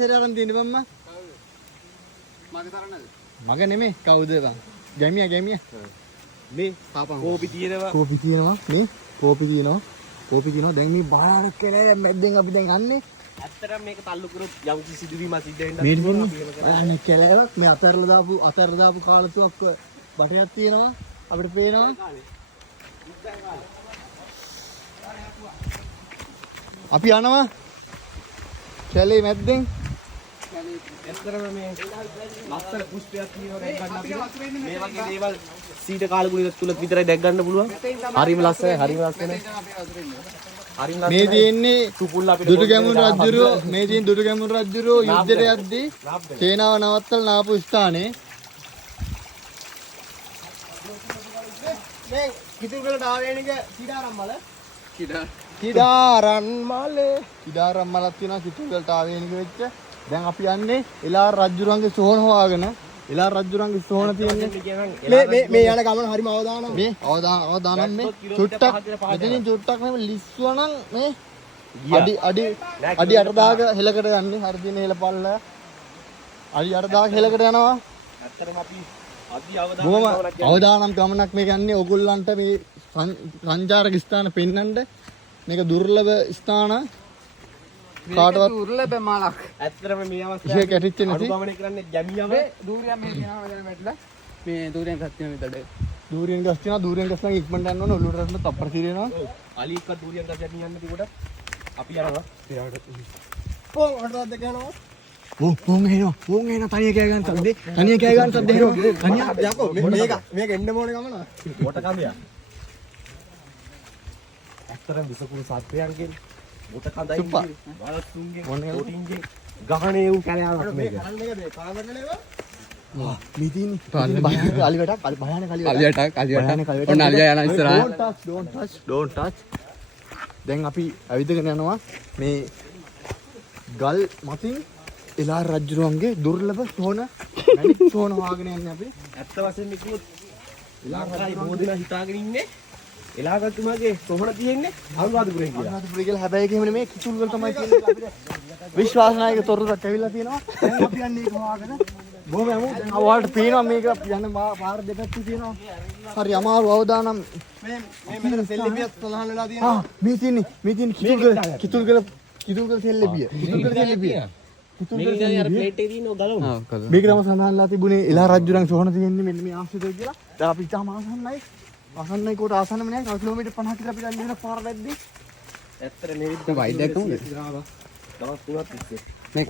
පරිසරය අරන් තියෙන්නේ බම්මා. මගේ තරන්නද? මගේ නෙමෙයි කවුද බං? ගැමියා. මේ කෝපි තියෙනවා. කෝපි තියෙනවා. මේ කෝපි තියෙනවා. දැන් මේ බාරක් කියලා මැද්දෙන් අපි දැන් යන්නේ. ඇත්තටම මේක තල්ලු කරොත් යම් කිසි සිදුවීමක් සිද්ධ වෙන්න මේ දෙන්නේ කැලෑවක් මේ අතහැරලා දාපු කාලතුවක් බටයක් තියෙනවා අපිට පේනවා. අපි යනවා කැලේ මැද්දෙන්. ඇත්තටම මේ ලස්සන පුෂ්පයක් තියෙනවා දැක් ගන්න අපිට. මේ වගේ දේවල් සීට කාලගුණයක් තුල විතරයි දැක් ගන්න පුළුවන්. හරිම ලස්සනයි. මේ තියෙන්නේ දුටුගැමුණු රජුරෝ යුද්ධයට යද්දී සේනාව නවත්තලා නාපු ස්ථානේ. මේ කිතුල්ගලට ආවේනික කිඩාරම්මල කිඩාරම්මලක් තියෙනවා කිතුල්ගලට ආවේනික වෙච්ච. දැන් අපි යන්නේ එලාර රජුරන්ගේ සෝහන හොයාගෙන. එලාර රජුරන්ගේ සෝහන තියෙන්නේ මේ යන ගමන හරිම අවදානම්. මේ අවදානම් මේ චුට්ටක් මෙතනින් චුට්ටක් නෙමෙ ලිස්සුවනම් මේ අඩි 8000ක හෙලකට යන්නේ. හරි දින හෙලපල්ල අඩි 8000ක හෙලකට යනවා. ඇත්තටම අපි බොහොම අවදානම් ගමනක් මේක යන්නේ. ඔයගොල්ලන්ට මේ සංචාරක ස්ථාන පෙන්වන්න. මේක දුර්ලභ ස්ථාන. කාටවත් දුර්ලභ මාලක්. ඇත්තටම මේ අවස්ථාවේ ඉහි කැටිච්ච නැති අනුගමනය කරන්නේ ගැමියව. දූරියන් මේ කියනවා මෙතන වැටලා. මේ දූරියන් ගස් තියෙන මෙතන. දූරියන් ගස් තියෙනවා. දූරියන් ගස් නම් ඉක්මනට යන්න ඕන. ඔලුවට රත්න තප්පර తీරේනවා. අලි එක්ක දූරියන් ගස් යන්න යන්න තිබුණා. අපි යනවා. පොන් අටවත් දෙක යනවා. පොන් එනවා තනිය කෑ ගන්න සද්දේ. තනිය කෑ ගන්න සද්දේ එනවා. තනිය යකෝ මේක එන්න ඕනේ ගමන. මොට කමියා. ඇත්තටම විසකුණු සත්වයන්ගෙන් මොට කඳයි වලස්සුන්ගෙන් කොටින්ගෙන් ගහනේ වූ කැලෑවක් මේක. මිදින් භයානක අලි වැටක් ඔන්න අලියා යන ඉස්සරහ. don't touch. දැන් අපි ඇවිදගෙන යනවා මේ ගල් මතින් එලාර රජුරුවන්ගේ දුර්ලභ සෝන මැණික් සෝන හොයාගෙන යන්නේ අපි. ඇත්ත වශයෙන්ම කිව්වොත් එලාගයි බෝධිනා හිතාගෙන ඉන්නේ එලාගතුමාගේ සොහන තියෙන්නේ අනුරාධපුරේ කියලා. අනුරාධපුරේ කියලා හැබැයි එහෙම නෙමෙයි කිතුල් වල තමයි තියෙන්නේ අපිට. විශ්වාසනායක තොරතුරක් ඇවිල්ලා තියෙනවා. දැන් අපි යන්නේ ඒක හොයාගෙන. බොහොම යමු. දැන් ඔයාලට පේනවා මේක යන පාර දෙපැත්තේ තියෙනවා. හරි අමාරු අවදානම් මේ මෙතන සෙල්ලිපියක් සලහන් වෙලා තියෙනවා. මේ තියෙන්නේ කිතුල්ගල සෙල්ලිපිය. මේක අර ප්ලේට් එකේ තියෙන ගලවන. මේක තමයි සඳහන්ලා තිබුණේ එලා රජුරන් සොහන තියෙන්නේ මෙන්න මේ ආශ්‍රිතය කියලා. දැන් අපි තාම ආසන්නයි කොට ආසන්නම නෑ. කිලෝමීටර් 50කට අපි යන්න වෙන පාර වැද්දේ. ඇත්තට මේ විදිහට වයිඩ් එකක් නේද? දවස් 3ක් තිස්සේ මේක